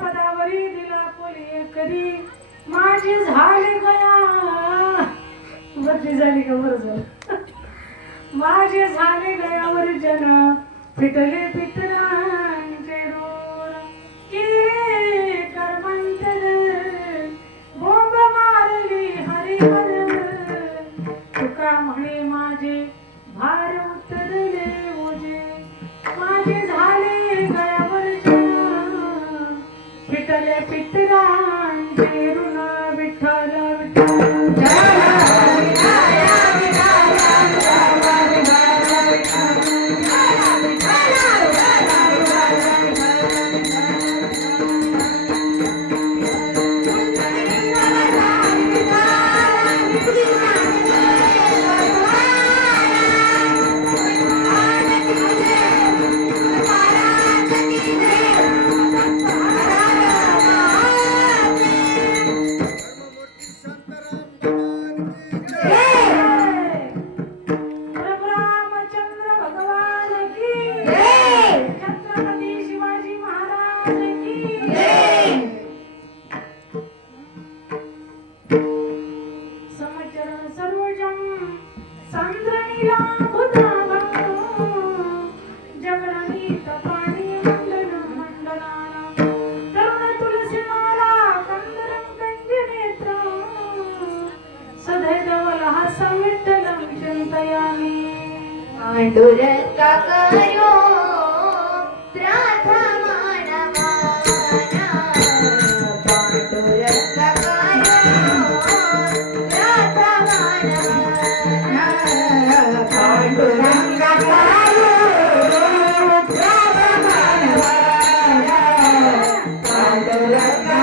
पदावरी दिला कोणी कधी माझी झाली गया बदली झाली का बरं झालं माझे झाले गयावर जन फिटले पितरांचे रोड किरे करमंतर बोंब मारली हरिहर तुका म्हणे माझे भार उतरले ओझे माझे झाले गयावर जन फिटले पितरांचे ऋण विठ्ठल विठ्ठल पांडुरंगा करो प्रार्थना नमना पांडुरंगा करो प्रार्थना नमना पांडुरंगा करो प्रार्थना नमना पांडुरंगा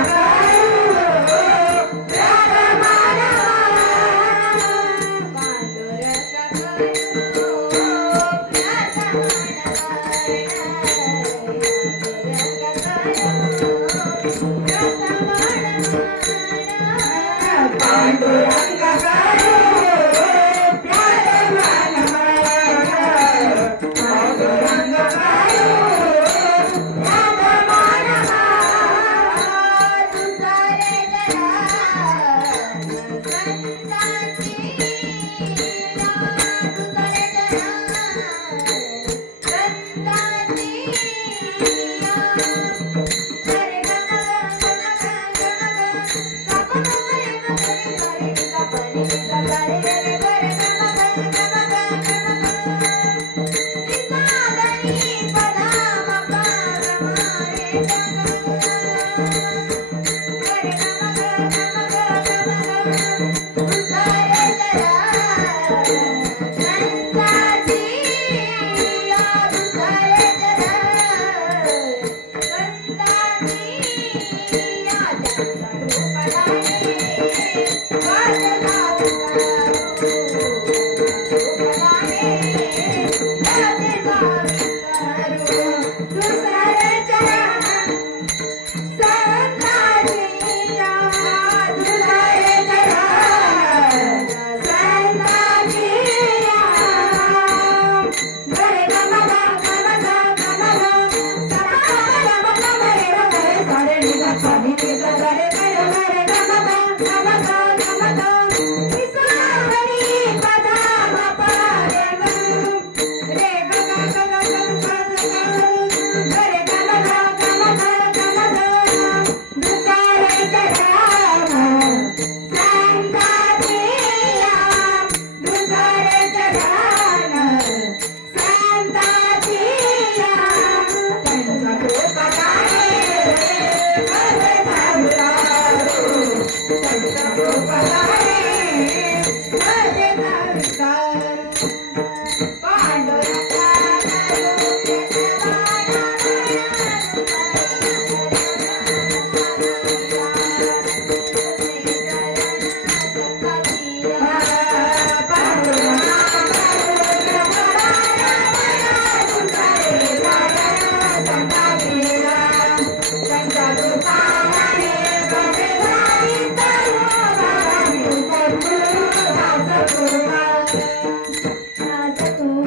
Thank you. आता तू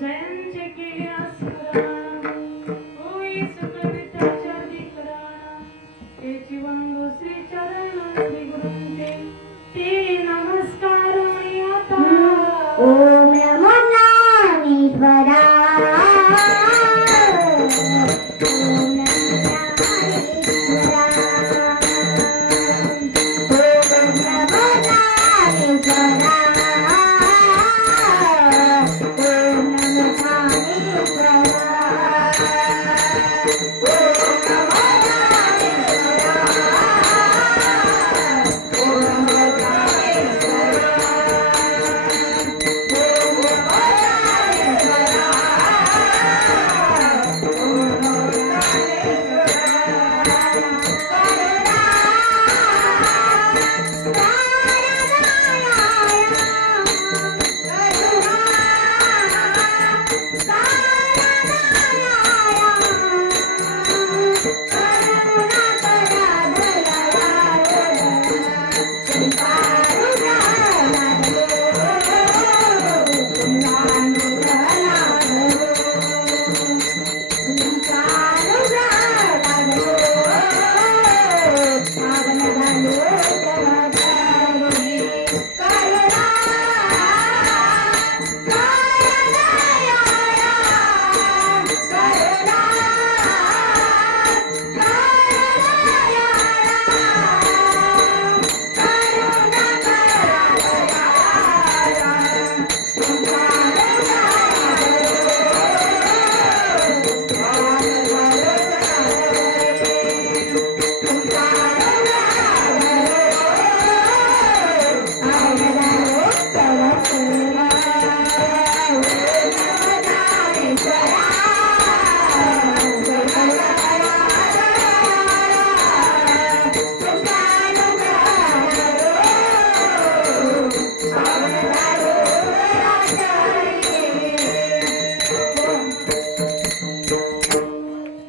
जयांचे केले स्मरण होई सकळ विद्याच्या अधिकरण तेची वंदू श्री चरण श्री गुरूंचे ते नमस्कार मी आता ओम नमो ज्ञानेश्वरा ओम नमो ज्ञानेश्वरा ओम नमो ज्ञानेश्वरा ओम नमो ज्ञानेश्वरा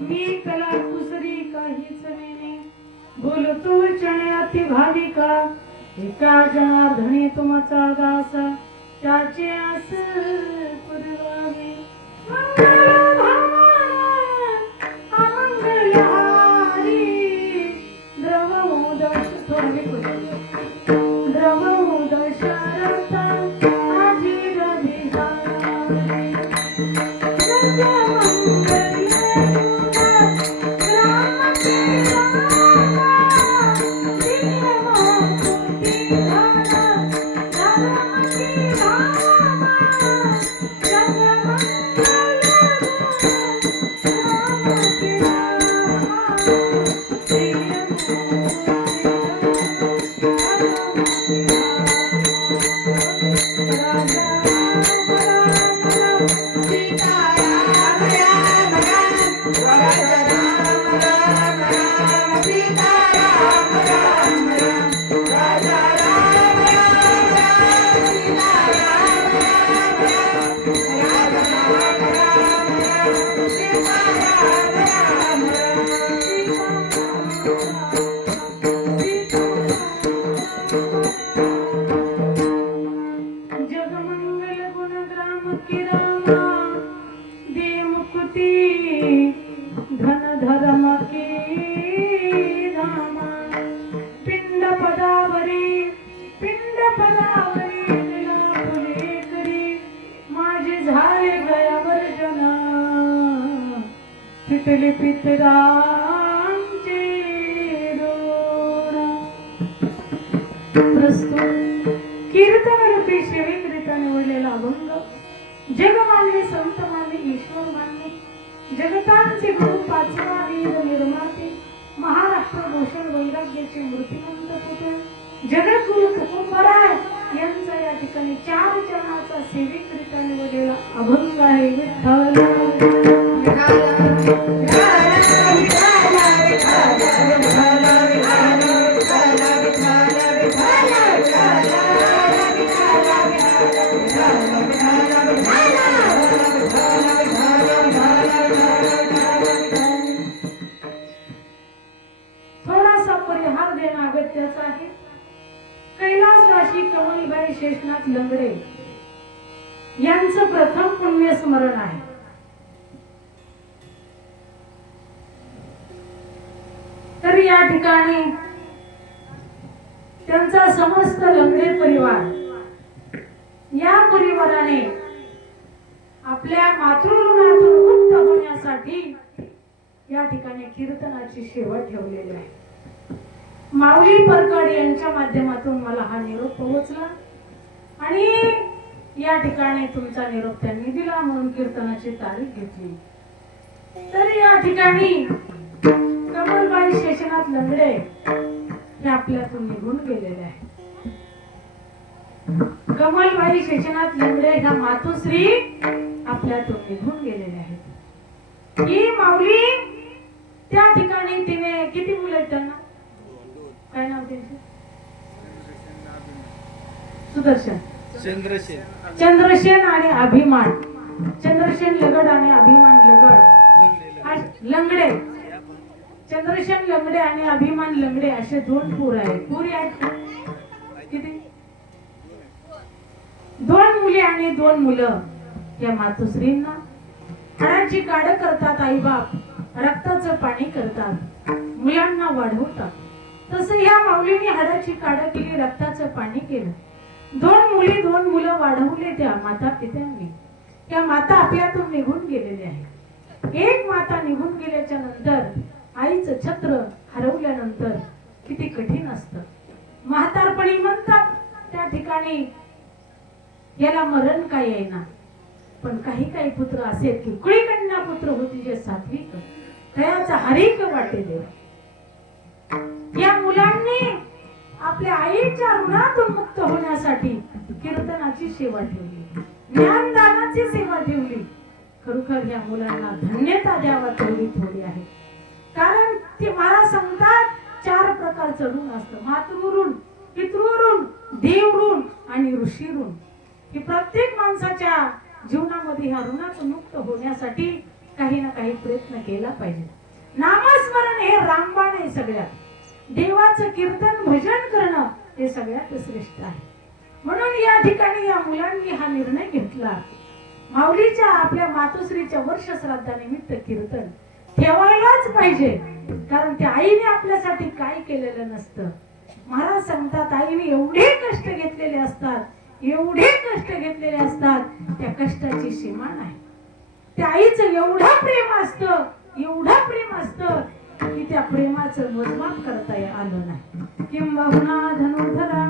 मी कला दुसरी काहीच नाही बोलतो वचने अति भाविका एका जनार्दनी तुमचा दास त्याचे आस पुरवावे मंगल भावना अमंगलहारी द्रवमोदश थोडे द्रवमोदश रता आजी रविहारी जगमंगल गुणग्राम किरामा दे मुक्ती धन धर्म की धामा पिंड पदावरी दिला फुले करी माझे झाले गयावर जना पितले पितरांचे डोळा प्रस्तुत कीर्तनरूपी सेवेकरिता निवडलेला अभंग जगमान्य संत मान्य ईश्वर मान्य जगतांचे गुरु पाचवा वेद निर्माते महाराष्ट्र भूषण वैराग्याचे मूर्तिमंत पुत्र जगद्गुरु तुकोबराय यांचा या ठिकाणी 4 चरणाचा सेवेकरिता निवडलेला अभंग आहे विठ्ठल थोडासा परिहार देना सत्याचं आहे. कैलासवासी कमलबाई शेषनाथ लंगडे यांचं प्रथम पुण्य स्मरण आहे. तर या ठिकाणी त्यांचा समस्त लंगडे परिवार, या परिवाराने आपल्या मातृऋणातून मुक्त होण्यासाठी या ठिकाणी कीर्तनाची सेवा ठेवलेली आहे. माऊली परकड यांच्या माध्यमातून मला हा निरोप पोहोचला आणि या ठिकाणी तुमचा निरोप त्यांनी दिला म्हणून कीर्तनाची तारीख घेतली. तर या ठिकाणी कमलबाई शेषनाथ लंगडे हे आपल्यातून निघून गेलेले आहे. कमलबाई शेषनाथ लंगडे ह्या मातोश्री आपल्यातून निघून गेलेले आहेत. ही माऊली त्या ठिकाणी तिने किती मुलं आहेत त्यांना? काय नाव त्यांचे? सुदर्शन, चंद्रसेन आणि अभिमान. चंद्रसेन लगड आणि अभिमान लगड लंगडे. चंद्रसेन लंगडे आणि अभिमान लंगडे असे दोन पूर आहेत. पुरी आहेत किती? दोन मुली आणि दोन मुलं. या मातोश्रींना हाडाची काढ करतात आई बाप, रक्ताचं पाणी करतात, मुलांना वाढवतात. तसं ह्या माऊलीने हाडाची काढ केली, रक्ताचं पाणी केलं. दोन मुली दोन मुलं वाढवले त्या माता पित्यांनी. त्या माता आपल्यातून निघून गेलेल्या आहेत. एक माता निघून गेल्याच्या नंतर आईचं छत्र हरवल्यानंतर किती कठीण असतं. म्हातारपणी म्हणतात त्या ठिकाणी याला मरण काय येईना. पण काही काही पुत्र असे की कुळीकन्या पुत्र होती जे सात्विक, तयाचा हरिक वाटे देव. या मुलांनी आपल्या आईच्या ऋणातून मुक्त होण्यासाठी कीर्तनाची सेवा ठेवली, ज्ञानदानाची सेवा ठेवली. खरोखर या मुलांना धन्यता द्यावा तेवढी थोडी आहे. कारण ते महाराज सांगतात चार प्रकारचं ऋण असतं. मातृऋण, पितृऋण, देवऋण आणि ऋषी ऋण. की प्रत्येक माणसाच्या जीवनामध्ये ह्या ऋणातून मुक्त होण्यासाठी काही ना काही प्रयत्न केला पाहिजे. नामस्मरण हे रामबाण आहे. सगळ्यात देवाचं कीर्तन भजन करणं हे सगळ्यात श्रेष्ठ आहे. म्हणून या ठिकाणी या मुलांनी हा निर्णय घेतला. माऊलीच्या आपल्या मातोश्रीच्या वर्ष श्राद्धानिमित्त कीर्तन ठेवायलाच पाहिजे. कारण त्या आईने आपल्यासाठी काय केलेलं नसतं. महाराज सांगतात आईने एवढे कष्ट घेतलेले असतात, एवढे कष्ट घेतलेले असतात, त्या कष्टाची सीमा नाही. त्या आईचं एवढं प्रेम असतं, एवढं प्रेम असतं की त्या प्रेमाचं मोजमाप करता आलं नाही. किंबहुना धनुर्धरा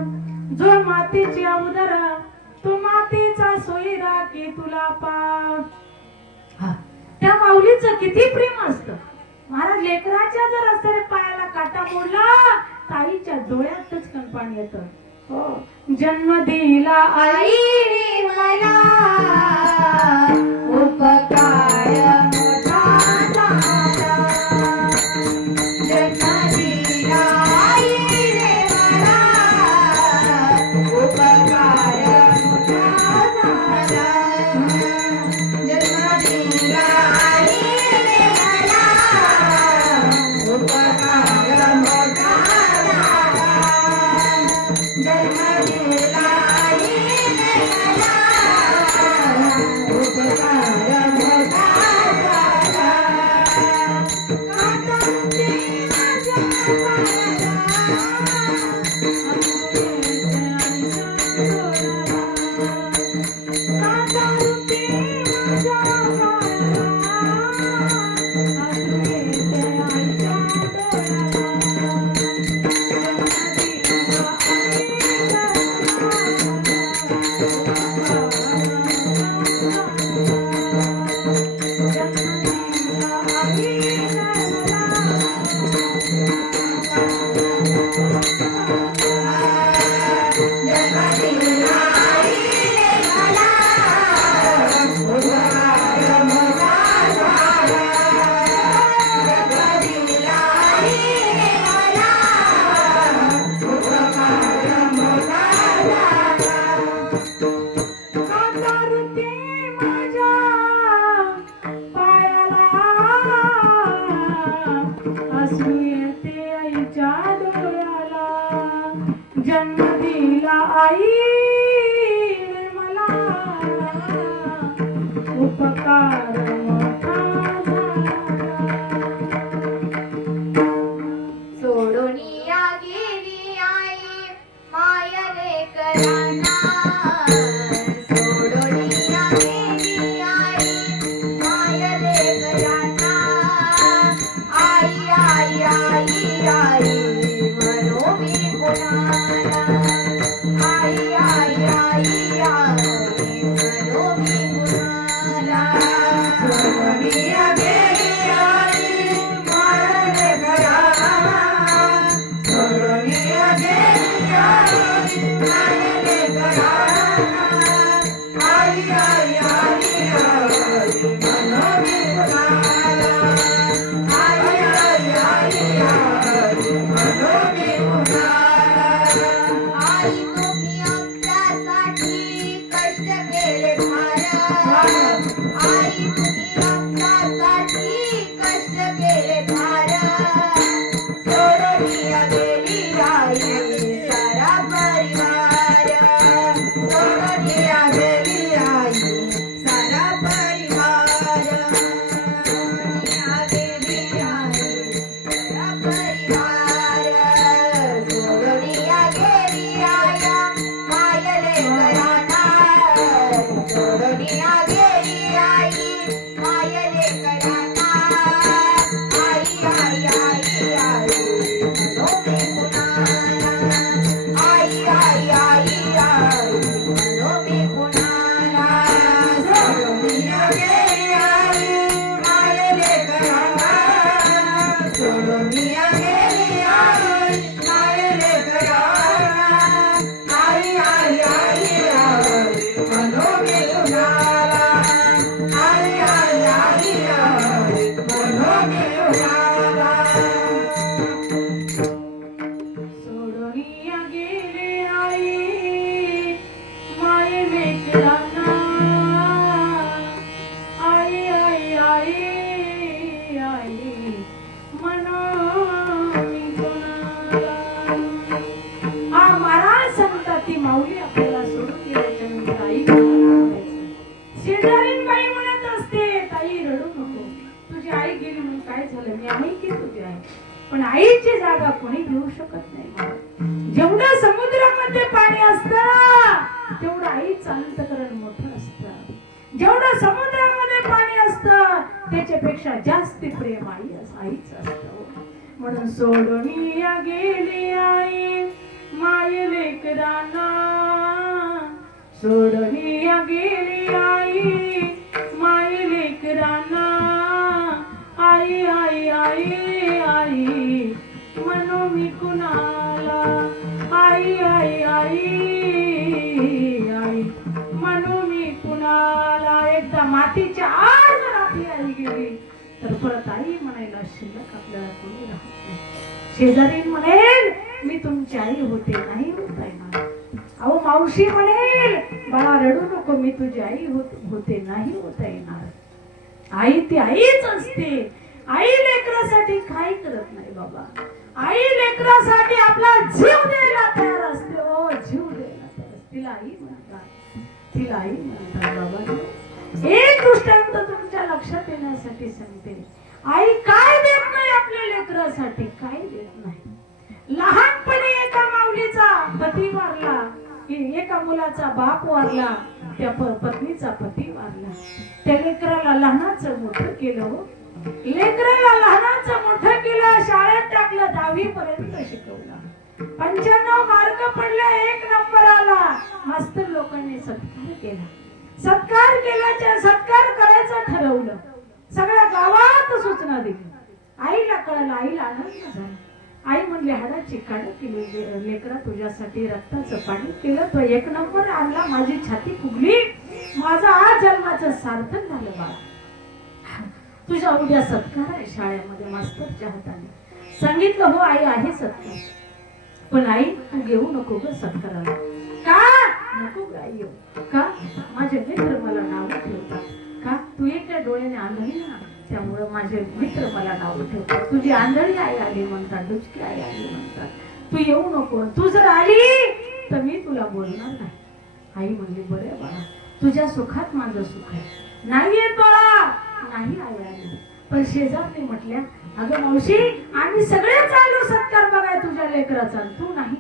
जो मातेची उदरा, तो मातेचा सोयरा की तुला पा. त्या माऊलीचं किती प्रेम असतं. महाराज लेकराच्या जर असं पायाला काटा मोडला ताईच्या डोळ्यातच पाणी येतं. हो, जन्म दिला आईने मला, उपकार मोठा झाला. जन्म दिला आईने मला, उपकार मोठा झाला. जन्म दिला आईने मला, उपकार मोठा झाला. जन्म दिला आईने मला, उपकार जन्म दिला आई मला उपकार मोठा सोडून या गेली आई माय लेकरांना सोडून या गेली आई माय लेकरांना आई आई आई आई म्हणू मी कोणाला आई आई आई आई म्हणू मी कोणाला सोडून या गेली आई माय लेकरांना सोडून या गेली आई माय लेकरांना आई आई आई आई म्हणू मी कोणाला आई आई आई आई म्हणू मी कोणाला आई तुम्ही आमच्यासाठी कष्ट केले फार आई तुम्ही आमच्यासाठी कष्ट केले फार सोडून या गेली आई सारा परिवार सोडून या गेली आई सारा परिवार सोडून या गेली आई सारा परिवार सोडून या गेली आया माय लेकरांना सोडून या गेली आई माय लेकरांना आई आई आई आई म्हणू मी कुणाला आई आई आई आई म्हणू मी कुणाला सोडून या गेली आई माय लेकरांना सोडून या गेली आई माय लेकरांना आई आई आई आई म्हणू मी कुणाला आई आई आई आई म्हणू मी कुणाला सोडून या गेली आई माय लेकरांना आई आई आई आई म्हणून मी कोणाला. हा महाराज सांगतात ती माऊली आपल्याला सोडून गेल्याच्या नंतर आई शेजारीन बाई म्हणत असते ताई रडू नको, तुझी आई गेली म्हणून काय झालं, मी आहे की तुझी आई, पण आईची जागा कोणी घेऊ शकत नाही. जेवढं समुद्रामध्ये पाणी असतं तेवढं आईचं अंतकरण मोठं असतं. जेवढं समुद्रामध्ये पाणी असतं त्याच्यापेक्षा जास्त प्रेम आईच असतं. म्हणून सोडून या गेली आई माय लेकरांना सोडून या गेली आई माय लेकरांना आई आई आई आई म्हणू मी कुणाला आई आई आई आई म्हणू मी कुणाला. एकदा मातीच्या आड जर आपली आई गेली तर परत आई म्हणायला शिल्लक आपल्याला कोणी राहत नाही. शेजारी म्हणेल मी तुमची आई होते नाही होत आहे ना. अहो मावशी म्हणेल बाळा रडू नको मी तुझी आई होते नाही होता येणार. आई ती आईच असते. आई लेकरासाठी काय करत नाही बाबा. आई लेकरासाठी आपला जीव द्यायला तयार असते. ओ जीव द्यायला तयार असते. तिला आई म्हणतात. तिला आई म्हणतात बाबा. एक दृष्टांत तुमच्या लक्षात येण्यासाठी सांगते. आई काय देत नाही आपल्या लेकरासाठी, काय देत नाही. लहानपणी एका माऊलीचा पती वारला, एका मुलाचा बाप वारला, त्या पत्नीचा पती वारला. त्या लेकराला लहानाचं मोठं केलं हो. लेकराला लहानाचं मोठं केलं, शाळेत टाकलं, 10वी पर्यंत शिकवलं. 95 मार्क पडले, 1 नंबर आला. मास्तर लोकांनी सत्कार केला. सत्कार करायचं ठरवलं. सगळ्या गावात सूचना दिली. आईला कळलं, आईला आनंद झाला. आई म्हणली हाडाची काढ केली लेकरा, तुझ्यासाठी रक्ताचं पाणी केलं, तो 1 नंबर आणला, माझी छाती फुगली, माझा आज जन्माचं सार्थक झालं बाळा. तुझ्या उद्या सत्कार आहे शाळेमध्ये मास्तरच्या हाताने. सांगितलं हो आई आहे सत्कार, पण आई तू घेऊ नको ग सत्काराला. का नको ग आई येऊ. का माझे मित्र मला नाव ठेवतात. का तू एका डोळ्याने आंधळी ना, त्यामुळे माझे मित्र मला नाव ठेवतात. तुझी आंधळी आई आली म्हणतात, डुचकी आई आली म्हणतात. तू येऊ नको, तू जर आली तर मी तुला बोलणार नाही. आई म्हणली बरे बाळा, तुझ्या सुखात माझं सुख आहे. नाही येत बाळा, नाही आई आली. पण शेजारने म्हटल्या अगं मावशी आम्ही सगळेच आलो सत्कार बघाय तुझ्या लेकराचा, तू नाही.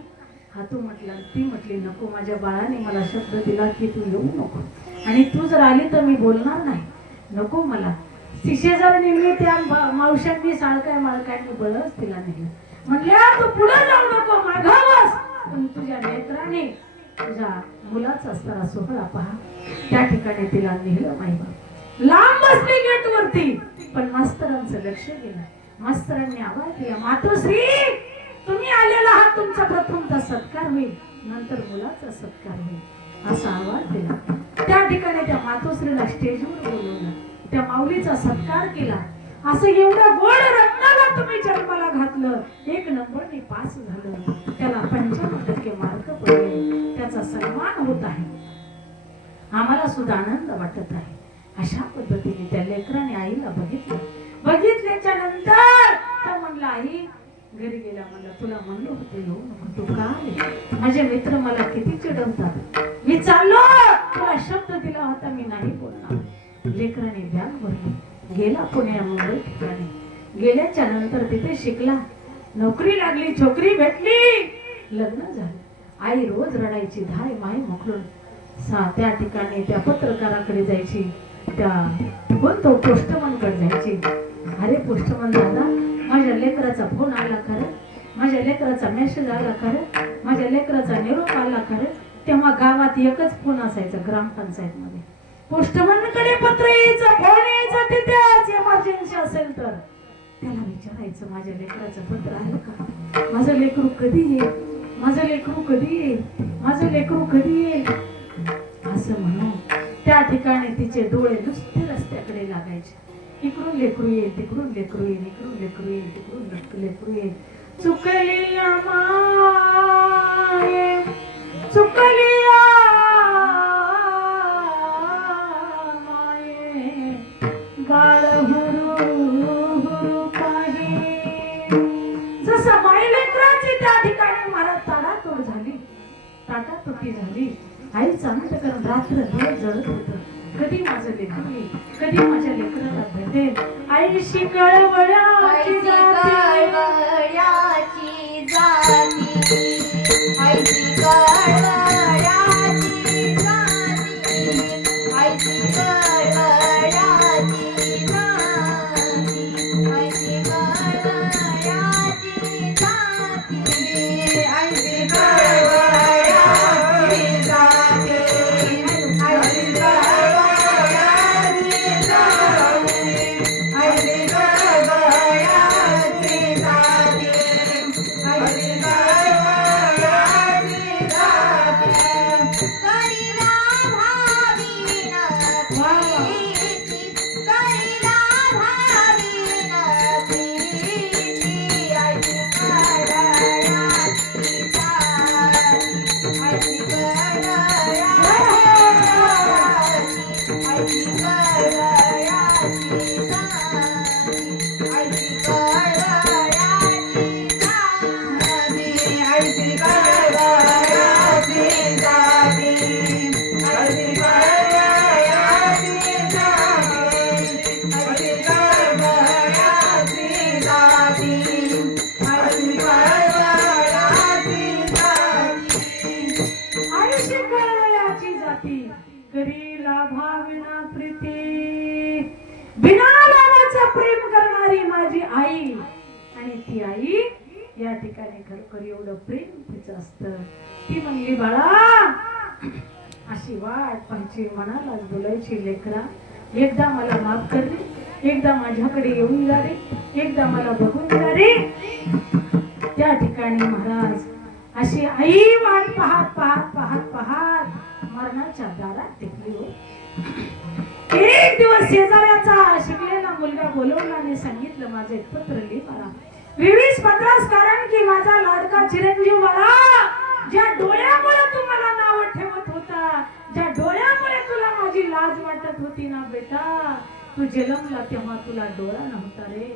हा तू म्हटला, ती म्हटली नको, माझ्या बाळाने मला शब्द दिला की तू येऊ नको, आणि तू जर आली तर मी बोलणार नाही, नको मला. शेजार नेमले त्या मावशांनी साळकाय माळकायनी बळच तिला नेलं. म्हणल्या तू पुढे जाऊ नको, मागावस, पण तुझ्या नेत्राने तुझ्या मुलाचा असताना सोहळा पहा. त्या ठिकाणी तिला नेलं. माईबा लांब बसली गेट वरती, पण मास्तरांचं लक्ष गेलं. मास्तरांनी आवाज दिला, मातोश्री तुम्ही आलेला हा तुमचा प्रथमचा सत्कार होईल, नंतर मुलाचा सत्कार होईल, असा आवाज दिला. त्या ठिकाणी त्या मातोश्रीला स्टेजवर बोलवलं, त्या माऊलीचा सत्कार केला. असं एवढं गोड रत्नाला तुम्ही जन्माला घातलं, 1 नंबरने पास झालं, त्याला 95% मार्क पडले, त्याचा सन्मान होत आहे, आम्हाला सुद्धा आनंद वाटत आहे. अशा पद्धतीने त्या लेकराने आईला बघितलं. बघितल्याच्या नंतर तो म्हणला आई घरी गेला, म्हणला तुला म्हणलं होतं येऊ नको, तू का आली? माझे मित्र मला किती चिडवतात, मी चाललो, तुला शब्द दिला होता मी नाही बोलणार. लेकराने बॅग भरली, गेला पुण्या मुंबई ठिकाणी. गेल्याच्या नंतर तिथे शिकला, नोकरी लागली, छोकरी भेटली, लग्न झालं. आई रोज रडायची, धाय माय मोकळून त्या ठिकाणी त्या पत्रकाराकडे जायची, त्या कोणतो पोस्टमनकडे जायची. अरे पोस्टमन दादा, माझ्या लेकराचा फोन आला खरं, माझ्या लेकराचा मेसेज आला खरं, माझ्या लेकराचा निरोप आला खरं. तेव्हा गावात एकच फोन असायचा ग्रामपंचायत मध्ये, पोस्टमनकडे पत्र यायचं, फोन यायचा, तिथेच इमर्जन्सी असेल तर त्याला विचारायचं माझ्या लेकराचं पत्र आलं का, माझं लेकरू कधी येईल, माझं लेकरू कधी येईल, माझं लेकरू कधी येईल, असं म्हणून त्या ठिकाणी तिचे डोळे नुसते रस्त्याकडे लागायचे. इकडून लेकरू येईल, तिकडून लेकरू येईल, इकडून लेकरू येईल, तिकडून लेकरू येईल. चुकलिया माये, चुकलिया माये, गाळ हुरू पाहे. जसं माई लेकराची त्या ठिकाणी मला ताडातोड झाली, ताटातुटी झाली. आईचं अंतःकरण रात्र जळत होतं, कधी माझं लेकरू येईल, कधी माझ्या लेकराला भेटेल. आईशी कळवळ्याची जाती, कळवळ्याची जाती, आईची कळवळ्याची जाती, आईची कळवळ्याची जाती, आईची कळवळ्याची जाती, आईची कळवळ्याची जाती, आईची कळवळ्याची जाती, आईची कळवळ्याची जाती, आईची कळवळ्याची जाती. करीला भाविनती, करीला भाविनती, आईची कळवळ्याची जाती, आईची कळवळ्याची, आईची कळवळ्याची जाती, आईची कळवळ्याची जाती, आईची कळवळ्याची जाती, आईची कळवळ्याची जाती, आईची कळवळ्याची जाती, आईची कळवळ्याची जाती. आईशी कळवळ्याची जाती, करीला भाविना प्रीती. बिना लावाचं प्रेम करणारी माझी आई, आणि ती आई या ठिकाणी खरोखर एवढं प्रेम तिचं असतं. ती म्हणली बाळा अशी वाट पाहायची, मनाला बोलायची, लेकरा एकदा मला माफ कर रे, एकदा माझ्याकडे येऊन जा रे, एकदा मला बघून जा रे. त्या ठिकाणी महाराज अशी आई वाट पाहत पाहत पाहत पाहत मरणाच्या दारात टिकली हो. एक दिवस शेजाऱ्याचा शिकलेला मुलगा बोलवला आणि सांगितलं माझं एक पत्र लिही मला, विविध पत्रास, कारण की माझा लाडका चिरंजीव बाळा, ज्या डोळ्यामुळे तू मला नाव ठेवत होता, ज्या डोळ्यामुळे तुला माझी लाज वाटत होती ना बेटा, तू जन्मला तेव्हा तुला डोळा नव्हता रे.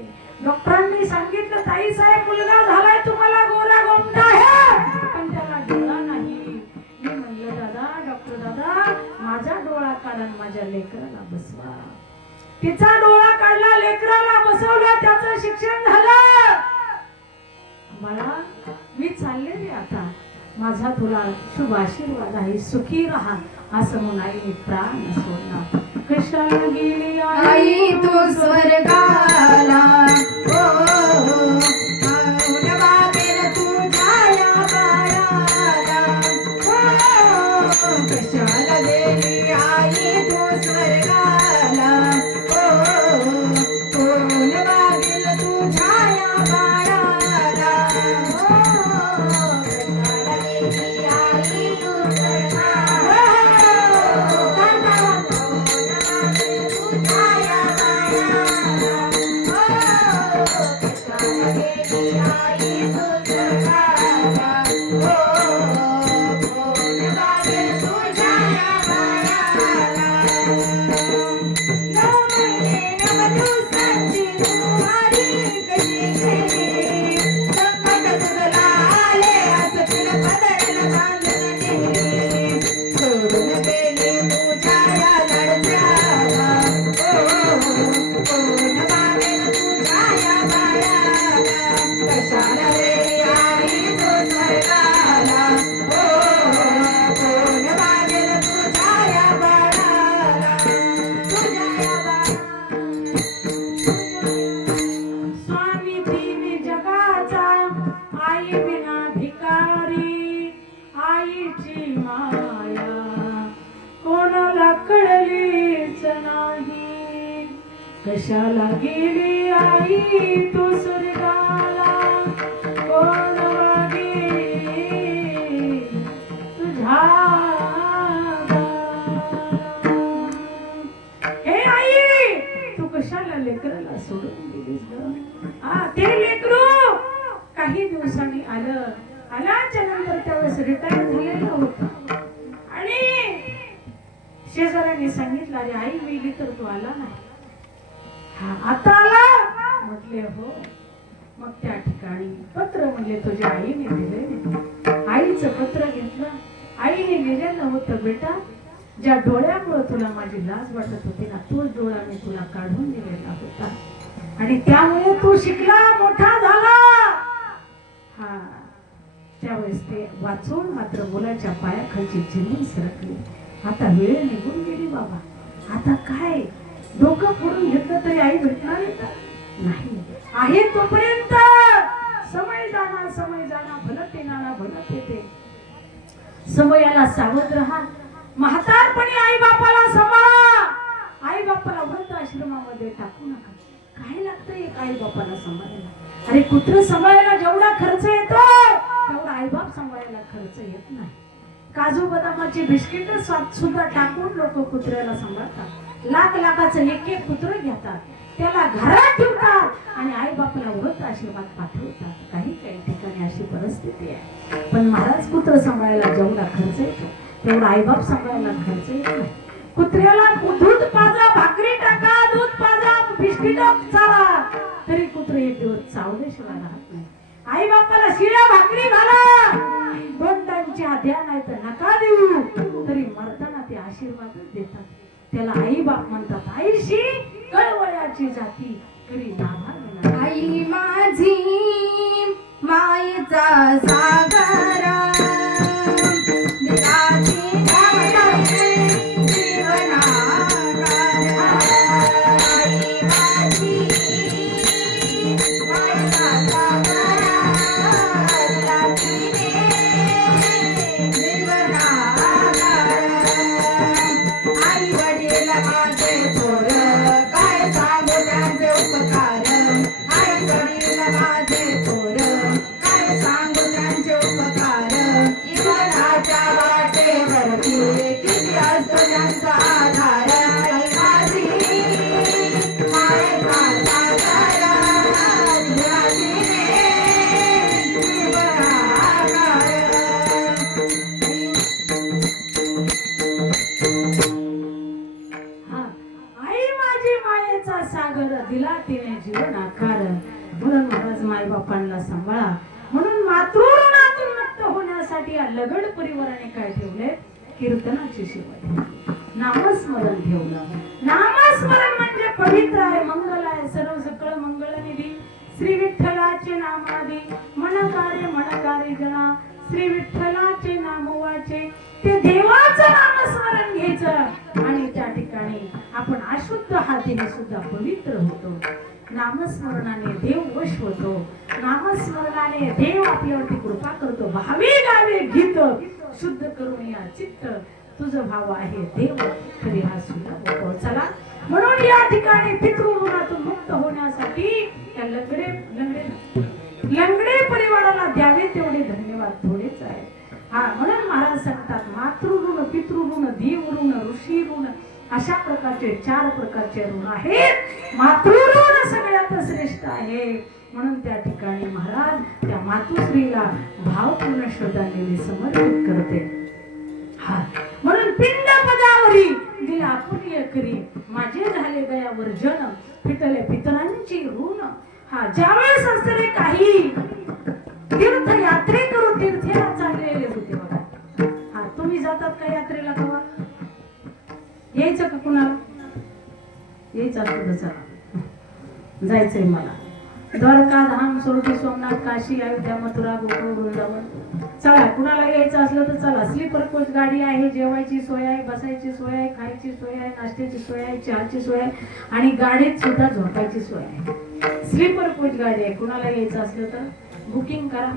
डॉक्टरांनी सांगितलं ताई साहेब मुलगा झालाय तुम्हाला गोरा गोमटा आहे पण त्याला डोळा नाही. मी म्हणलं दादा डॉक्टर दादा माझा डोळा काढा माझ्या लेकराला बसवा. तिचा डोळा काढला लेकराला बसवलं त्याचं शिक्षण झालं. बाळा मी चालले रे आता माझा तुला शुभ आशीर्वाद आहे सुखी राहा असं म्हणून आईने प्राण सोडला. कशाला गेली आई तू स्वर्गाला माऊन वागेल तुझ्या या बाळाला. कशाला गेली आई तू स्वर्गाला कोण वागेल तुझ्या या बाळाला. कशाला गेली आई तू स्वर्गाला कशाला गेली आई तू स्वर्गाला कोण वागेल तुझ्या. हे आई तू कशाला लेकराला सोडून गेलीस ग. ते लेकरू काही दिवसांनी आल्याच्या नंतर त्यावेळेस रिटायर झालेलं होतं आणि शेजाऱ्यांनी सांगितलं अरे आई मेली तर तू आला नाही. आता आला म्हटले हो. मग त्या ठिकाणी पत्र म्हणले तुझ्या आईने दिले. आईचं पत्र घेतलं. आईने लिहिलेलं होतं बेटा ज्या डोळ्यामुळे तुला माझी लाज वाटत होती ना तोच डोळा मी तुला काढून दिलेला होता आणि त्यामुळे तू शिकला मोठा झाला. त्यावेळेस ते वाचून मात्र मुलाच्या पायाखालची जमीन सरकली. आता वेळ निघून गेली बाबा. आता काय डोकं फोडून घेतलं तरी आई भेटणार नाही. आहे तोपर्यंत समय जाना भलते नाना भलते ते समयाला सावध राहा. म्हातारपणी आई बापाला सांभाळा. आई बापाला वृद्ध आश्रमामध्ये टाकू नका. काय लागतं एक आई बापाला सांभाळायला. अरे कुत्र सांभाळायला जेवढा खर्च येतो तेवढा आई बाप सांभाळायला खर्च येत नाही. काजू बदामाची बिस्किट सुद्धा टाकून लोक कुत्र्याला सांभाळतात. लाखाचं एक कुत्र घेतात त्याला घरात ठेवतात आणि आई बापाला वृद्ध आश्रमात पाठवतात. काही ठिकाणी अशी परिस्थिती आहे. पण महाराज कुत्र सांभाळायला जेवढा खर्च येतो तेवढा आई बाप सांभाळायला खर्च येत नाही. कुत्र्याला दूध पाजा भाकरी टाका दूध पाजा बिस्किट चाला तरी कुत्र एक दिवस चावल्याशिवाय राहत नाही. आई बापाला शिळ्या भाकरी घाला 2 टाइमच्या द्या नाही तर नका देऊ तरी मरताना ते आशीर्वादच देतात. त्याला आई बाप म्हणतात. आईशी कळवळ्याची जाती तरी नाभार. आई माझी मायेचा सागर दिलाची जीवनाकार. आई माझी मायेचा सागर दिलाची जीवनाकार. आई वडील माझे थोर काय सांगू त्यांचे उपकार. आई वडील माझे थोर काय सांगू त्यांचे उपकार. जीवनाच्या वाटेवरती किती असतो त्यांचा आधार. आई माझी मायेचा सागर दिलाची जीवनाकार. आई माझी मायेचा सागर दिला तिने जीवन आकार. लगड परिवाराने काय ठेवले? कीर्तनाची सेवा, नामस्मरण ठेवलं. नामस्मरण म्हणजे पवित्र आहे, मंगल आहे, सर्व सकळ मंगलनिधी श्री विठ्ठलाचे नामादी मनकारे जना श्री विठ्ठलाचे नाम वाचे. ते देवाचं नामस्मरण घ्यायचं आणि त्या ठिकाणी आपण अशुद्ध हातीने सुद्धा पवित्र होतो. नामस्मरणाने देव वश होतो. नामस्मरणाने देव आपल्यावरती कृपा करतो. भावे गावे गीत शुद्ध करून या चित्त तुझं भाव आहे देव खरी हा सुद्धा. चला म्हणून या ठिकाणी पितृऋणातून मुक्त होण्यासाठी त्या लंगडे परिवाराला द्यावे तेवढे धन्यवाद थोडेच आहे. हा म्हणून महाराज सांगतात मातृऋण, पितृऋण, देवऋण, ऋषी ऋण अशा प्रकारचे 4 प्रकारचे ऋण आहेत. मातृऋण सगळ्यात श्रेष्ठ आहे. म्हणून त्या ठिकाणी महाराज त्या मातुश्रीला भावपूर्ण श्रद्धांजली समर्पित करते. हा म्हणून पिंड पदावरी दिला पुण्य करी माझे झाले गयावर जन फिटले पितरांची ऋण. हा ज्यावेळेस असले काही तीर्थयात्रे करू तीर्थेला चाललेले होते बघा. हा तुम्ही जातात का यात्रेला? कवा यायचं का? कुणाला यायचं असतं तर चला, जायचंय मला. द्वारका धाम सोरठी सोमनाथ काशी अयोध्या मथुरा गोकुळ वृंदावन. चला कुणाला यायचं असलं तर चला. स्लीपर कोच गाडी आहे, जेवायची सोय आहे, बसायची सोय आहे, खायची सोय आहे, नाश्त्याची सोय आहे, चहाची सोय आहे आणि गाडीत सुद्धा झोपायची सोय आहे. स्लीपर कोच गाडी आहे. कुणाला यायचं असलं तर बुकिंग करा.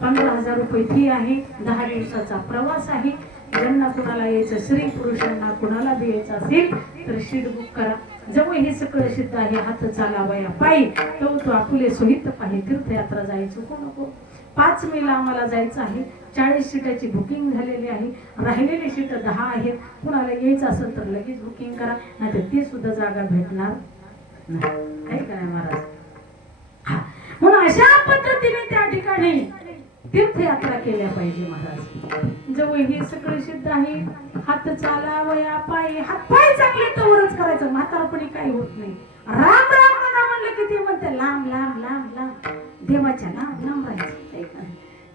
15,000 रुपये फी आहे. 10 दिवसाचा प्रवास आहे. ज्यांना कुणाला यायचं, स्त्री पुरुषांना कुणाला बी यायचं असेल तर शीट बुक करा. जवळ हे सगळं सिद्ध आहे. हात चालावया पायी तो आपुले सोहित पाहि तीर्थयात्रा जायचं को नको. 5 मेला आम्हाला जायचं आहे. 40 सीटाची बुकिंग झालेली आहे. राहिलेली सीट 10 आहेत. कुणाला यायचं असेल तर लगेच बुकिंग करा, नाहीतर ती सुद्धा जागा भेटणार नाही. आहे का नाही महाराज? म्हणून अशा पद्धतीने त्या ठिकाणी तीर्थयात्रा केल्या पाहिजे महाराज. जवळ हे सगळं सिद्ध आहे. हात चालावया पायी, हात पाय चांगले तवरच करायचं. म्हातारपणी काही होत नाही. राम राम म्हणा म्हणलं की ते म्हणते लांब लांब लांब लांब देवाच्या लांब लांब राहायचं.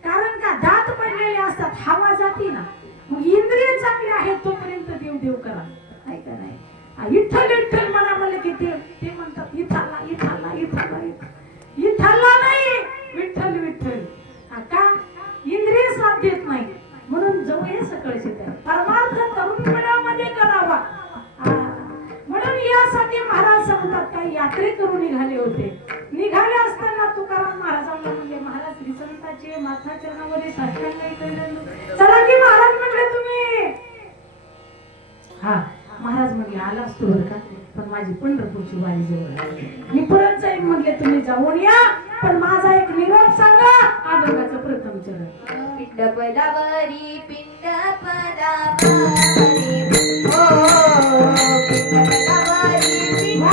कारण का दात पडलेले असतात, हवा जाती ना. मग इंद्रिय चांगले आहेत तोपर्यंत देव देव करा. आहे का नाही? विठ्ठल विठ्ठल म्हणा म्हणलं की ते म्हणतात इथाला इथाला इथाला इथाला नाही, विठ्ठल विठ्ठल. का? इंद्रिय साथ देत नाही. म्हणून जवळ हे सगळं सिद्ध आहे. परमार्थ तरुण वेळामध्ये करावा. म्हणून यासाठी महाराज सांगतात काही यात्रे करून निघाले होते. निघाले असताना तुकाराम महाराजांना म्हणले महाराज श्री संतांचे माथा चरणावरी साष्टांग केले. चला की महाराज म्हणले तुम्ही. हा महाराज म्हणले आला असतो बरं का, पण माझी पंढरपूरची वारी जवळ आहे. मी परत जाईन म्हणले तुम्ही जाऊन या, पण माझा एक निरोप सांगा. आदगाचं प्रथम चरण. पिंड पदावरी पिंड पदावरी ओ पिंड पदावरी पिंड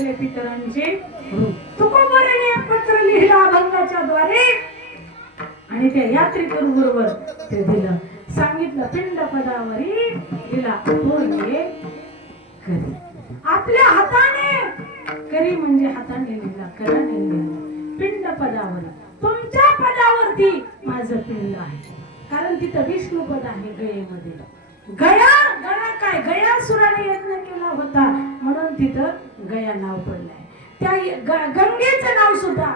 फिटले पितरांचे तुकोबराने एक पत्र लिहिलं अभंगाच्या द्वारे आणि त्या यात्रेकरू बरोबर ते दिलं. सांगितलं पिंड पदावरी दिला आपुले करी. आपल्या हाताने करी म्हणजे हाताने लिहिला, कराने लिहिला. पिंड पदावर तुमच्या पदावरती माझं पिंड आहे. कारण तिथं विष्णू पद आहे गयेमध्ये. गया काय गयासुराने यज्ञ केला होता म्हणून तिथं गया नाव पडलंय. त्या गंगेचं नाव सुद्धा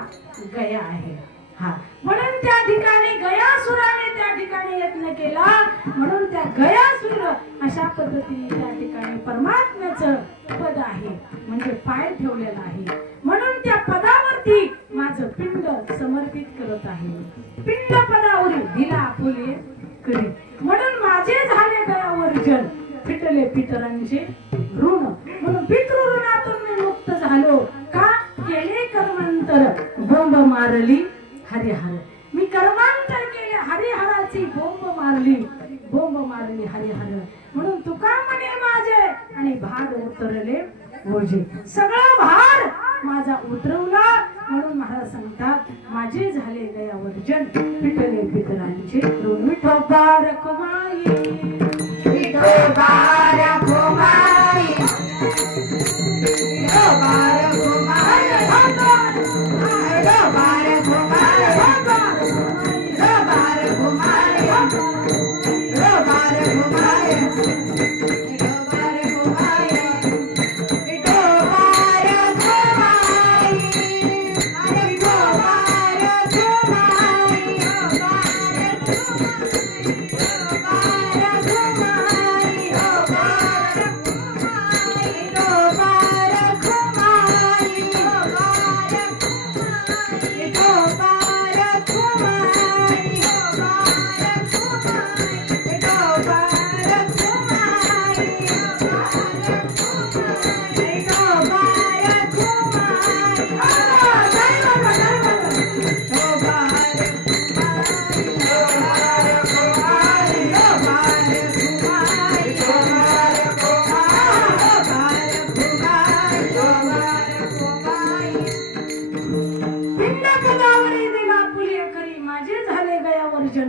गया आहे. हा म्हणून त्या ठिकाणी गयासुराने त्या ठिकाणी यज्ञ केला म्हणून त्या गयासुर अशा पद्धतीने त्या ठिकाणी परमात्म्याचं पद आहे म्हणजे पाय ठेवलेला आहे. म्हणून त्या पदावरती माझं पिंड समर्पित करत आहे. पिंड पदावरी दिला आपुले करी. म्हणून माझे झाले गयावर्जन फिटले पितरांचे ऋण. म्हणून पितृऋणातून मी मुक्त झालो. का केले कर्मांतर बोंब मारली हरिहर. मी कर्मांतर केले हरिहराची बोंब मारली हरिहर. म्हणून तुका म्हणे माझे आणि भार उतरले ओझे. सगळा भार माझा उतरवला म्हणून महाराज सांगतात माझे झाले गयावर्जन पिटले पितरांचे ऋण. विठोबा रखुमाई विठोबा रखुमाई विठोबा रखुमाई विठोबा रखुमाई विठोबा रखुमाई विठोबा रखुमाई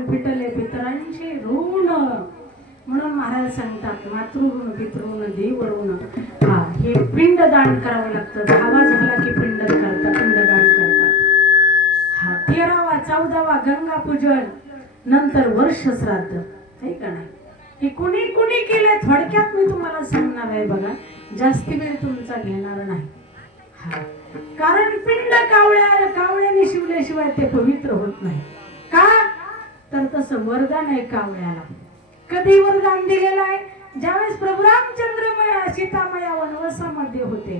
पिटले पितरांचे ऋण. म्हणून महाराज सांगतात मातृऋण पितृऋण देवऋण. हा हे पिंडदान करावं लागतं. 10वा झाला की पिंडदान करतात. हा 13वा 14वा गंगा पूजन नंतर वर्ष श्राद्ध आहे का नाही. हे कुणी कुणी केले थोडक्यात मी तुम्हाला सांगणार आहे बघा. जास्ती वेळ तुमचा घेणार नाही. हा कारण पिंड कावळ्याने शिवल्याशिवाय ते पवित्र होत नाही. का तर तसं वरदान आहे कावळ्याला. कधी वरदान दिलेलं आहे ज्यावेळेस प्रभू रामचंद्र सीतामया वनवासामध्ये होते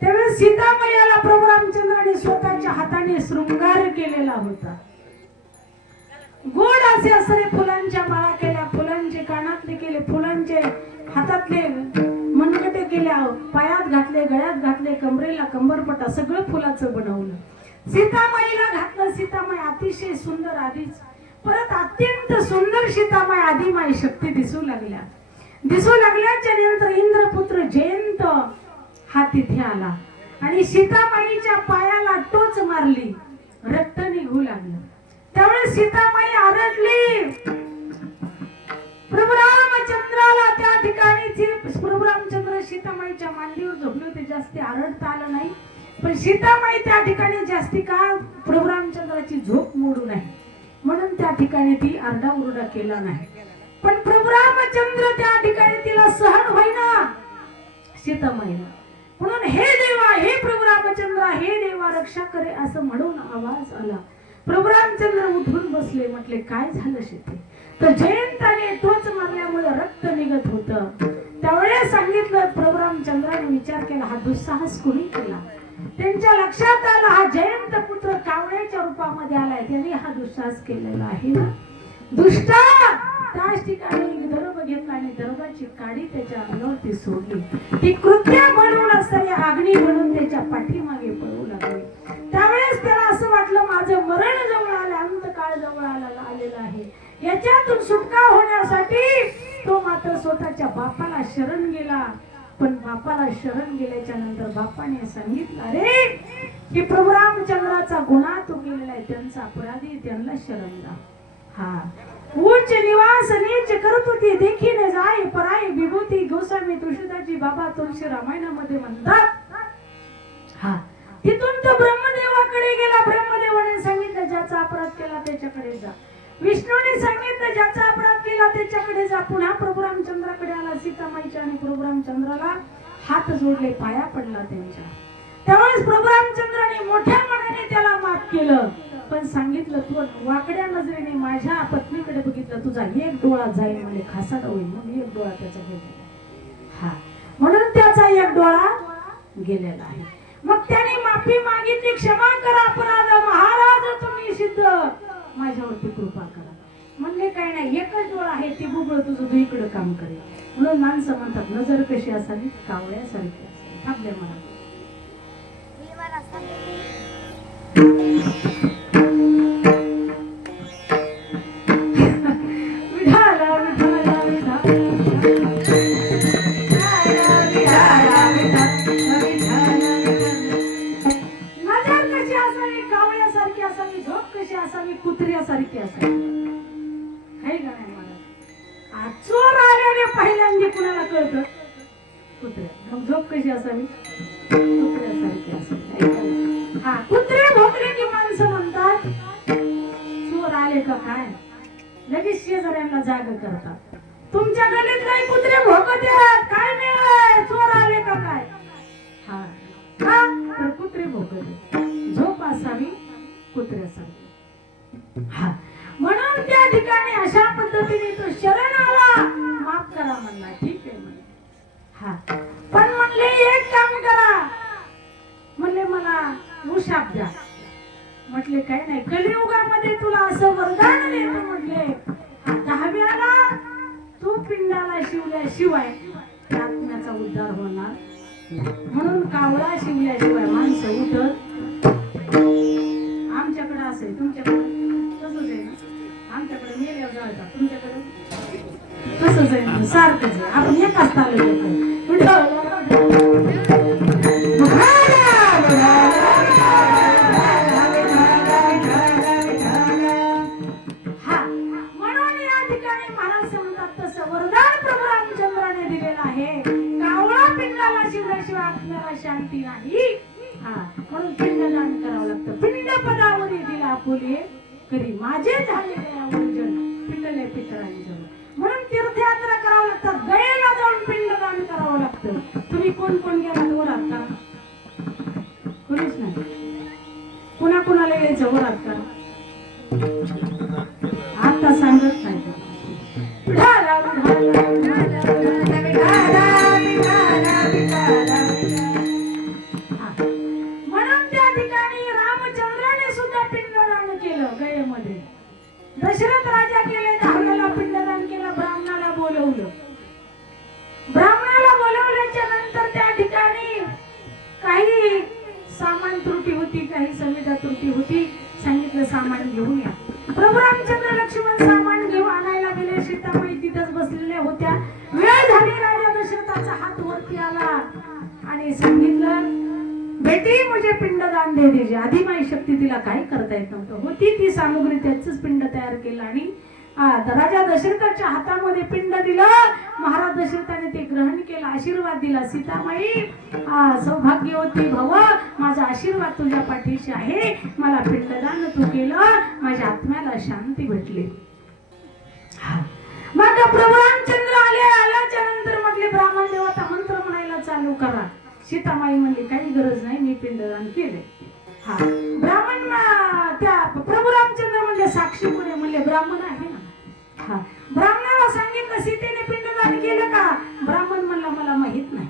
त्यावेळेस सीतामयाला प्रभू रामचंद्राने स्वतःच्या हाताने शृंगार केलेला होता. गोड असे असरे फुलांच्या माळा केल्या, फुलांचे कानातले केले, फुलांचे हातातले मनगटे केल्या, पायात घातले, गळ्यात घातले, कमरेला कंबरपटा सगळं फुलाचं बनवलं. सीतामाईला घातलं. सीतामाई अतिशय सुंदर आधीच परत अत्यंत सुंदर सीतामाई आदिमाई शक्ती दिसू लागल्याच्या नंतर इंद्रपुत्र जयंत हा तिथे आला आणि सीतामाईच्या पायाला टोच मारली, रक्त निघू लागलं. त्यावेळेस सीतामाई आरडली. प्रभू रामचंद्राला त्या ठिकाणी प्रभू रामचंद्र सीतामाईच्या मांडीवर झोपले होते. जास्ती आरडता आलं नाही पण सीतामाई त्या ठिकाणी जास्ती काळ प्रभू रामचंद्राची झोप मोडू नये म्हणून त्या ठिकाणी ती आरडाओरडा केला नाही. पण प्रभू रामचंद्र त्या ठिकाणी तिला सहन होईना सीतामाईला. म्हणून हे देवा, हे प्रभू रामचंद्र, हे देवा रक्षा करे असं म्हणून आवाज आला. प्रभू रामचंद्र उठून बसले. म्हटले काय झालं सीते. तर जयंताने टोच मारल्यामुळे रक्त निघत होतं. त्यावेळेस सांगितलं प्रभू रामचंद्राने विचार केला हा दुस्साहस कोणी केला. त्यांच्या लक्षात आलं हा जयंत पुत्र कावळ्याच्या रूपामध्ये आलाय, त्यांनी हा दुस्साहस केलेला आहे ना. दुष्टा त्याच ठिकाणी दर्भ घेतला आणि दर्भाची काडी त्याच्या अंगावरती सोडली. ती कृत्य म्हणून असताना अग्नी म्हणून त्याच्या पाठीमागे पळू लागली. त्यावेळेस त्याला असं वाटलं माझं मरण जवळ आलं, अंतकाळ जवळ आलेला आहे. याच्यातून सुटका होण्यासाठी तो मात्र स्वतःच्या बापाला शरण गेला पण बापाला शरण गेल्याच्या नंतर बापाने सांगितलं, अरे की प्रभू रामचंद्राचा गुन्हा तो केलेला आहे, त्यांचा अपराधी, त्यांना शरण द्या. हा उच्च निवास नीच करत होती, देखील जाय पराय विभूती. गोस्वामी तुळशीदासजी बाबा तुळशी रामायणामध्ये म्हणतात. हा तिथून तो ब्रह्मदेवाकडे गेला. ब्रह्मदेवाने सांगितलं ज्याचा अपराध केला त्याच्याकडे जा. विष्णूने सांगितलं ज्याचा अपराध केला त्याच्याकडे जा. पुन्हा प्रभू रामचंद्राकडे आला. सीतामाईच्या आणि प्रभू रामचंद्राला हात जोडले, पाया पडला त्यांच्या. त्यावेळेस प्रभू रामचंद्राने मोठ्या मनाने त्याला माफ केलं, पण सांगितलं तू वाकड्या नजरेने माझ्या पत्नीकडे बघितलं, तुझा एक डोळा जाईल म्हणजे खासाड होईल. मग एक डोळा त्याचा गेलेला. हा म्हणून त्याचा एक डोळा गेलेला आहे. मग त्याने माफी मागितली, क्षमा करा अपराध महाराज, तुम्ही सिद्ध माझ्यावरती कृपा करा. म्हणले काय नाही, एकच डोळा आहे, ती बुबळ तुझं दुईकडे काम करेल. म्हणून माणसं म्हणतात नजर कशी असावी, कावळ्यासारखी असावी. थांबले मला कुत्र्यासारखी असावी. आहे का नाही मला? चोर आल्याने पहिल्यांदा कुणाला कळतं? कुत्र्या. मग झोप कशी असावी? कुत्र्यासारखी असावी. हा कुत्रे भोकले की माणसं म्हणतात चोर आले का काय, लगेच शेजाऱ्यांना जाग करतात. तुमच्या गलीत काही कुत्रे भोकत आहेत काय, नाही चोर आले का काय. हा का तर कुत्रे भोकत. झोप असावी कुत्र्यासारखी. हा म्हणून त्या ठिकाणी अशा पद्धतीने तो शरण आला, माफ करा म्हणला. ठीक आहे म्हणले. हा पण म्हणले एक काम करा, म्हणले मला उशाप द्या. म्हटले काय नाही, कलियुगामध्ये तुला असं वरदान देतो. म्हटले दहाव्याला तू पिंडाला शिवल्याशिवाय आत्म्याचा उद्धार होणार. म्हणून कावळा शिवल्याशिवाय माणसं उठत. आमच्याकडे असेल, तुमच्याकडे तसंच आहे ना. आमच्याकडे मेल्यावर जाळतात, तुमच्याकडे तसंच आहे, सारखंच आहे. आपण एकाच तालुक्यात हा. म्हणून या ठिकाणी महाराज म्हणतात तसं वरदान प्रभू रामचंद्राने दिलेलं आहे. कावळा पिंडाला शिवल्याशिवाय आपल्याला शांती नाही. हा म्हणून पिंडदान करावं लागतं. पिंड पदावरी दिला फुले करी माझे झाले गयावर्जन, पिंडले पितरांजन. म्हणून तीर्थयात्रा करावं लागतात. गयेला जाऊन पिंडदान करावं लागतं. तुम्ही कोण कोण गेलात वरात का? कोणीच नाही. कुणा कुणाला यायचं वरात का? आता सांगत नाही. दशरथ राजा केले, दहाव्याला पिंडदान केलं. ब्राह्मणाला बोलवलं. ब्राह्मणाला बोलवल्याच्या नंतर त्या ठिकाणी काही सामान त्रुटी होती, काही संविधा त्रुटी होती. सांगितलं सामान घेऊन या. प्रभू रामचंद्र लक्ष्मण सामान घेऊन आणायला गेले. सीतामाई तिथंच बसलेल्या होत्या. वेळ झाली. राजा दशरथाचा हात वरती आला आणि सांगितलं बेटी मुझे पिंडदान दे दीजिए. आधी माझी शक्ती तिला काही करता येत नव्हतं. होती ती सामुग्री, त्याच पिंड तयार केलं आणि राजा दशरथाच्या हातामध्ये पिंड दिलं. महाराज दशरथाने ते ग्रहण केलं, आशीर्वाद दिला. सीतामाई सौभाग्यवती भव, माझा आशीर्वाद तुझ्या पाठीशी आहे. मला पिंडदान तू केलं, माझ्या आत्म्याला शांती भेटली. मग प्रभू रामचंद्र आल्याच्या नंतर म्हटले ब्राह्मण देवता मंत्र म्हणायला चालू करा. सीतामाई म्हणली काही गरज नाही, मी पिंडदान केले. हा ब्राह्मण त्या प्रभू रामचंद्र म्हणले साक्षी कोणी? म्हणले ब्राह्मण आहे ना. हा ब्राह्मणाला सांगितलं सीतेने पिंडदान केलं का? ब्राह्मण म्हणला मला माहित नाही.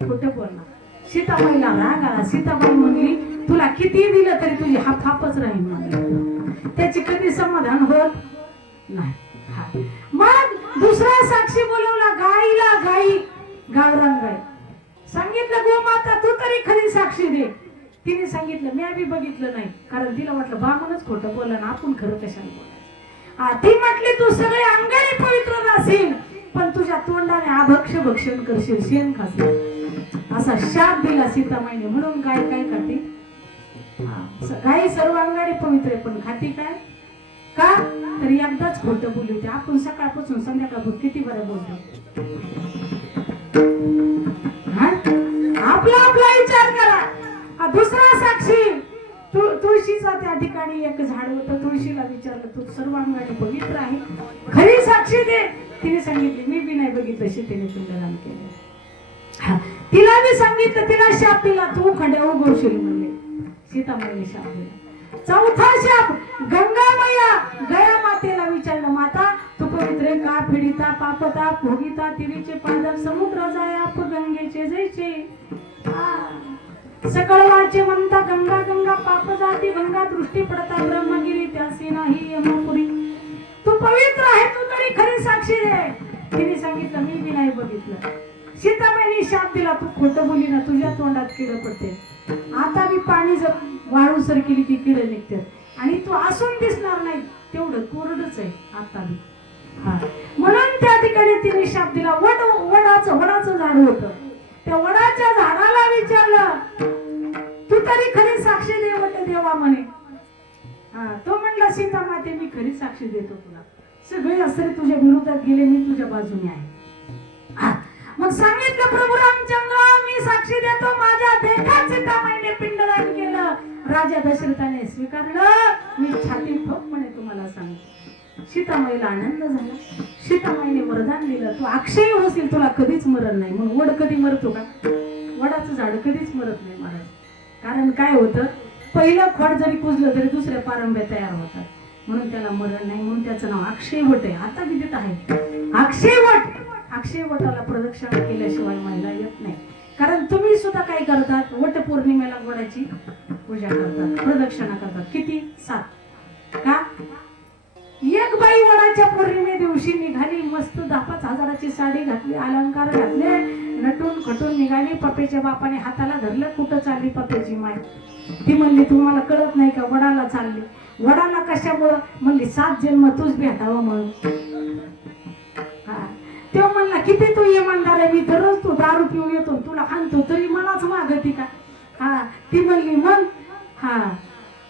खोटं बोलणार. सीतामाईला राग आला. सीतामाई म्हणली तुला किती दिलं तरी तुझी हापच राहील म्हणली. त्याची कधी समाधान होत नाही. हा मग दुसरा साक्षी बोलवला. गाईला गाई, गावरान गाई. सांगितलं गोमाता तू तरी खरी साक्षी दे. तिने सांगितलं मी आधी बघितलं नाही, कारण तिला वाटलं ब्राह्मणच खोटं बोलला ना, आपण खरं कशाला बोलायचं. ती म्हटली तू सगळे अंगाने पवित्र राहशील, पण तुझ्या तोंडाने आभक्ष भक्षण करशील, शेण खाशील. असा शाप दिला सीतामाईने. म्हणून गाय काय खाते? गाय सर्व अंगाने पवित्र आहे, पण खाती काय? का तर एकदाच खोटं बोलली होती. आपण सकाळपासून संध्याकाळपासून किती बरं बोलतो. आपला आपला विचार करा. दुसरा साक्षी तुळशीचा त्या ठिकाणी एक झाड होतं. तुळशीला विचारलं, तू सर्व अंगाने पवित्र आहे, खरी साक्षी दे. तिने सांगितली, मी बी नाही बघितलं सीतेने पिंडदान केलं. तिला बी सांगितलं, तिला शाप दिला, तू खंड्या उगवशील म्हणले. सीतामाईने शाप दिला. चौथा शाप, गंगा मैया गया मातेला विचारलं, माता तू पवित्र का? फिडिता पापता भोगिता तिरीचे पादप समुद्र जाय आप गंगेचे जैचे. सकळवाचे म्हणता गंगा गंगा पाप जाती गंगा दृष्टी पडता ब्रह्मगिरी त्यासी नाही यमपुरी. तू पवित्र आहे, तू तरी खरी साक्षी दे. तिने सांगितलं, मी बी नाही बघितलं. सीताबाईंनी शाप दिला, तू खोटं बोली ना, तुझ्या तोंडात किड पडते. आता मी पाणी जर वाळू सर केली की किड निघतात आणि तू असून दिसणार नाही, तेवढं कोरडच आहे आता बी. म्हणून त्या ठिकाणी तिने शाप दिला. वडाचं झाड होतं. त्या वडाच्या झाडाला विचारलं, तू तरी खरी साक्षी दे म्हणते देवा म्हणे. तो म्हणला, सीता माते मी खरी साक्षी देतो तुला. सगळे अस्त्र तुझ्या विरोधात गेले, मी तुझ्या बाजूने आहे. मग सांगितलं, प्रभू रामचंद्र मी साक्षी देतो, माझ्या देखात सीतामाईने पिंडदान केलं, राजा दशरथाने स्वीकारलं, मी छाती ठोक म्हणे तुम्हाला सांगतो. सीतामाईला आनंद झाला. सीतामाईने वरदान दिलं, तू अक्षय होशील, तुला कधीच मरण नाही. म्हणून वड कधी मरतो का? वडाचं झाड कधीच मरत नाही महाराज. कारण काय होतं, पहिलं खोड जरी कुजलं तरी दुसऱ्या पारंब्या तयार होतात, म्हणून त्याला मरण नाही. म्हणून त्याचं नाव अक्षयवट आहे. आता विदित आहे अक्षयवट. अक्षयवटाला प्रदक्षिणा केल्याशिवाय महिला येत नाही. कारण तुम्ही सुद्धा काय करतात, वट पौर्णिमेला वडाची पूजा करतात, प्रदक्षिणा करतात. किती? 7. का? एक बाई वडाच्या पौर्णिमे दिवशी निघाली, मस्त 10-5 हजाराची साडी घातली, अलंकार घातले, नटून खटून निघाली. पप्पेच्या बापाने हाताला धरलं, कुठं चालली पप्पेची माय? ती म्हणली, तुम्हाला कळत नाही का, वडाला चालली. वडाला कशामुळं? म्हणली 7 जन्म तूच भेटावं म्हणून. तेव्हा म्हणला, किती तू इमानदार आहे, मी दररोज तू दारू पिऊन येतो, तुला आणतो, तरी मलाच मागती का? ती म्हणली,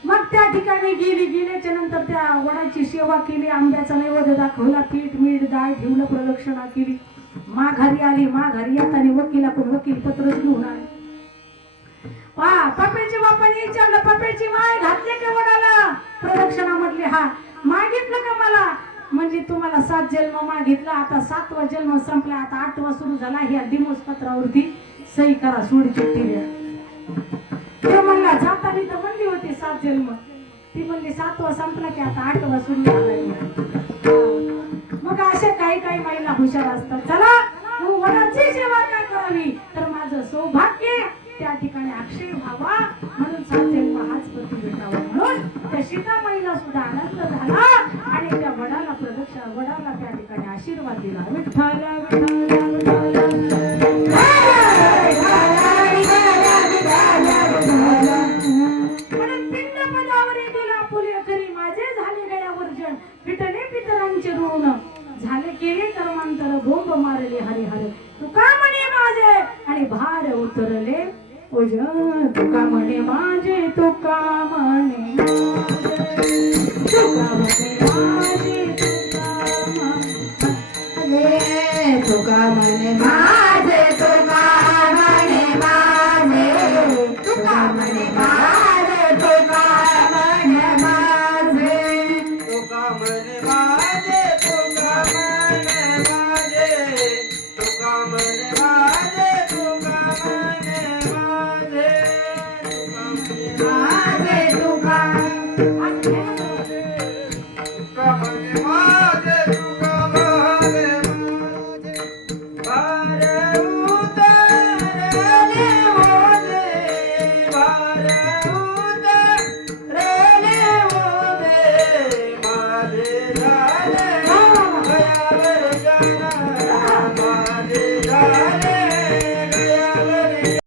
मग त्या ठिकाणी गेल्याच्या नंतर त्या वडाची सेवा केली, आंब्याचा नैवेद्य दाखवला, पीठ मीठ डाळ ठेवलं, प्रदक्षिणा केली. माघारी आली. माघारी येताना वकिलाकडून वकील पत्रच घेऊन आले. पप्पेच्या बापाने विचारलं, पप्पेची माय घातली का वडाला प्रदक्षिणा? म्हटली, हा. मागितलं का मला? म्हणजे तुम्हाला 7 जन्म मागितला, आता 7वा जन्म संपला, आता 8वा सुरू झाला. ह्या डिमोस पत्रावरती सही करा, सोड चिठ्ठी द्या. ते म्हणला, जातानी तर म्हणली होती 7 जन्म. ती म्हणली 7वा संपला की आता 8वा सुरू झालाय. मग अशा काही महिला हुशार असतात. चला मग वडाची सेवा काय करावी, तर माझं सौभाग्य त्या ठिकाणी अक्षय व्हावा, म्हणून 7 जन्म हाच पती भेटावा. म्हणून त्या सीतामाईला सुद्धा आनंद झाला आणि त्या वडाला प्रदक्षिणा, वडाला त्या ठिकाणी आशीर्वाद दिला. विठ्ठल म्हणून पिंड पदावरी दिला फुले करी, माझे झाले गयावर जण, फिटले पितरांचे ऋण, झाले केले कर्मांतर, बोंब मारले हरिहर, तुका म्हणे माझे आणि भार उतरले ओजन. तुका म्हणे माझे, तुका म्हणे तुका म्हणे माझे, तुका म्हणे